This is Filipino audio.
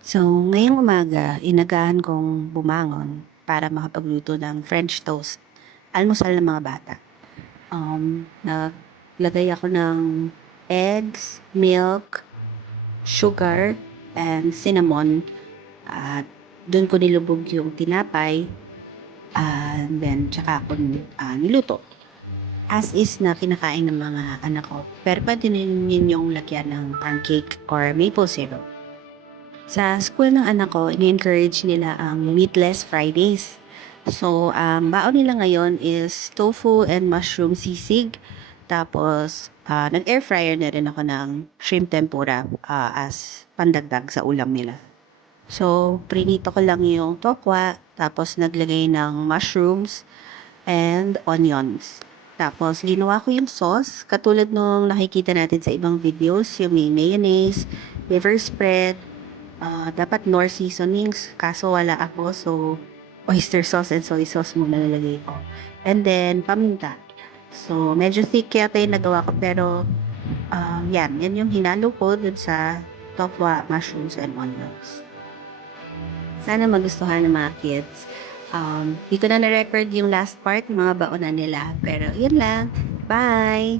So, ngayong umaga, inagahan kong bumangon para makapagluto ng French toast, almusal ng mga bata. Naglagay ako ng eggs, milk, sugar, and cinnamon. At doon ko nilubog yung tinapay, and then tsaka ko niluto. As is na kinakain ng mga anak ko. Pero pwede ninyong lagyan ng pancake or maple syrup. Sa school ng anak ko, ini-encourage nila ang meatless Fridays. So, baon nila ngayon is tofu and mushroom sisig. Tapos, nag-air fryer na rin ako ng shrimp tempura as pandagdag sa ulam nila. So, prinito ko lang yung tokwa, tapos naglagay ng mushrooms and onions. Tapos, ginawa ko yung sauce, katulad nung nakikita natin sa ibang videos, yung may mayonnaise, liver spread, dapat Knorr seasonings, kaso wala ako, so oyster sauce and soy sauce muna nalagay ko. And then, paminta. So, medyo thick yata yung nagawa ko, pero yan yung hinalo ko dun sa tokwa, mushrooms, and onions. Sana magustuhan ng mga kids. Di ko na na-record yung last part, mga baonan nila. Pero yun lang. Bye!